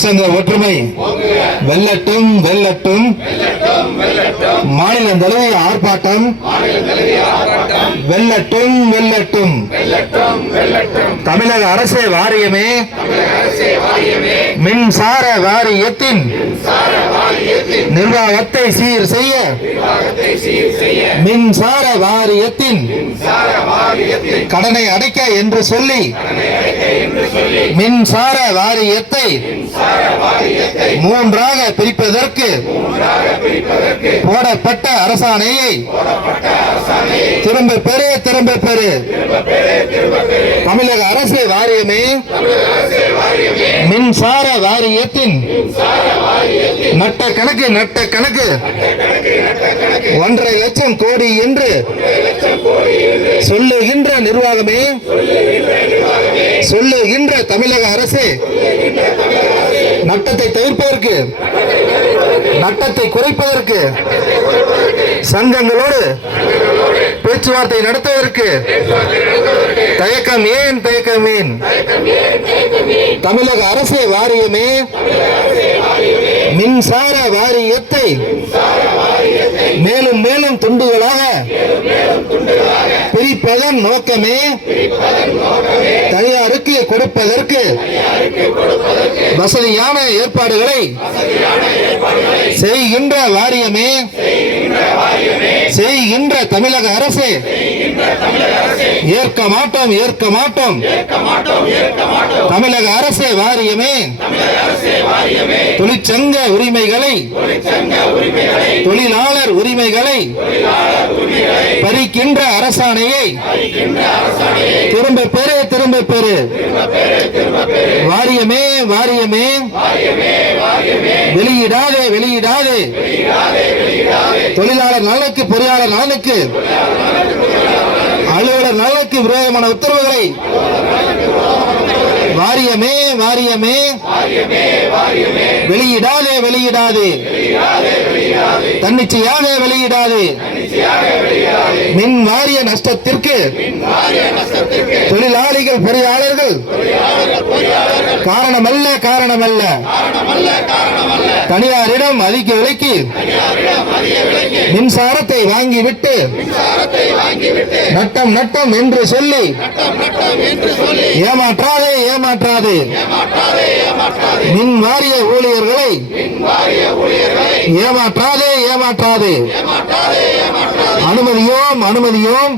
தொழிற்சங்க ஒற்றுமை. வெல்லட்டும் வெல்லட்டும். மாநிலம் தழுவிய ஆர்ப்பாட்டம். வெல்லட்டும் வெல்லட்டும். தமிழக அரசு வாரியமே. மின்சார வாரியத்தின் நிர்வாகத்தை சீர் செய்ய மின்சார வாரியத்தின் கடனை அடைக்க என்று சொல்லி மின்சார வாரியத்தை மூன்றாக பிரிப்பதற்கு போடப்பட்ட அரசாணையை திரும்ப பெறு திரும்ப பெறு. தமிழக அரசு வாரியமே மின்சார வாரியத்தின் நட்ட கணக்கு நட்ட கணக்கு. ஒன்றரை லட்சம் கோடி என்று சொல்லுகின்ற நிர்வாகமே சொல்லுகின்ற தமிழக அரசு நட்டத்தை தவிர்ப்பதற்கு நட்டத்தை குறைப்பதற்கு சங்கங்களோடு பேச்சுவார்த்தை நடத்துவதற்கு தயக்கம் ஏன் தயக்கம் ஏன்? தமிழக அரசு வாரியமே மின்சார வாரியத்தை மேலும் துண்டுகளாக பிரிப்பதன் நோக்கமே தனியாருக்கு கொடுப்பதற்கு வசதியான ஏற்பாடுகளை செய்கின்ற வாரியமே செய்கின்ற தமிழக அரசு. ஏற்க மாட்டோம் ஏற்க மாட்டோம். தமிழக அரசு வாரியமே. தொழிற்சங்க உரிமைகளை. தொழிலாளர் உரிமைகளை. பறிக்கின்ற அரசாணையை. திரும்ப பெறு திரும்ப பெறு. வாரியமே. வாரியமே வெளியிடாதே வெளியிடாதே. தொழிலாளர் நலனுக்கு பொறியாளர் நலனுக்கு. அலுவலர் நலனுக்கு விரோதமான உத்தரவுகளை. வாரியமே வாரியமே. வெளியிடாதே வெளியிடாதே. தன்னிச்சையாக வெளியிடாதே. மின் வாரிய நஷ்டத்திற்கு தொழிலாளிகள் பொறியாளர்கள் காரணமல்ல காரணமல்ல. தனியாரிடம் அதிக விலைக்கு மின்சாரத்தை வாங்கிவிட்டு நட்டம் நட்டம் என்று சொல்லி ஏமாற்றாதே ஏமாற்றாதே. மின் வாரிய ஊழியர்களை ஏமாற்றாதே ஏமாற்றாதே. அனுமதியோம் அனுமதியோம்.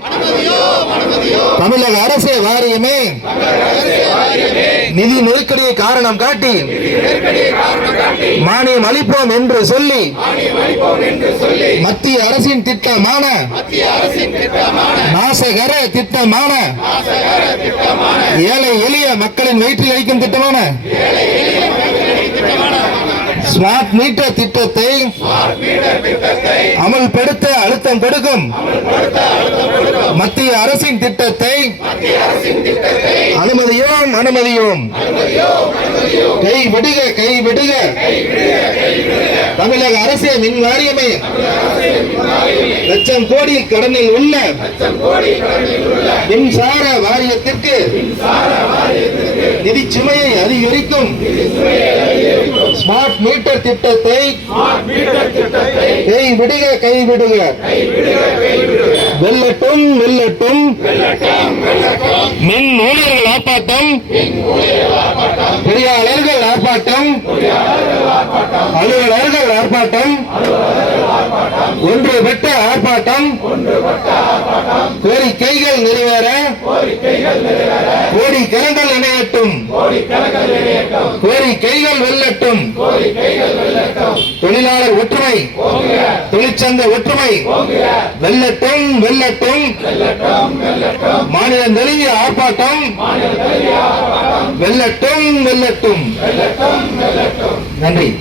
தமிழக அரசு வாரியமே. நிதி நெருக்கடியை காரணம் காட்டி. மானியம் அளிப்போம் என்று சொல்லி. மத்திய அரசின் திட்டமான. நாசகர திட்டமான. ஏழை எளிய மக்களின் வயிற்றில் அளிக்கும் திட்டமான. ஸ்மார்ட் மீட்டர் திட்டத்தை அமல்படுத்த அழுத்தம் கொடுக்கும். மத்திய அரசின் திட்டத்தை அனுமதியோம் அனுமதியோம். கை விடுக கை விடுக. தமிழக அரசு மின் வாரியமே. லட்சம் கோடி கடனில் உள்ள மின்சார வாரியத்திற்கு நிதி சுமையை அதிகரிக்கும். ஸ்மார்ட் மீட்டர் திட்டத்தை கை விடுக கை விடுக. வெல்லட்டும் வெல்லட்டும். மின் ஊழியர்கள் ஆர்ப்பாட்டம். பொறியாளர்கள் ஆர்ப்பாட்டம். அலுவலர்கள் ஆர்ப்பாட்டம். ஒன்றுபட்ட ஆர்ப்பாட்டம். கோரிக்கைகள் நிறைவேற. கோடி கரங்கள் இணையட்டும் கோரிக்கைகள் வெல்லட்டும். தொழிலாளர் ஒற்றுமை. தொழிற்சங்க ஒற்றுமை. வெல்லட்டும் வெல்லட்டும். மாநிலம் தழுவிய ஆர்ப்பாட்டம். வெல்லட்டும் வெல்லட்டும். நன்றி.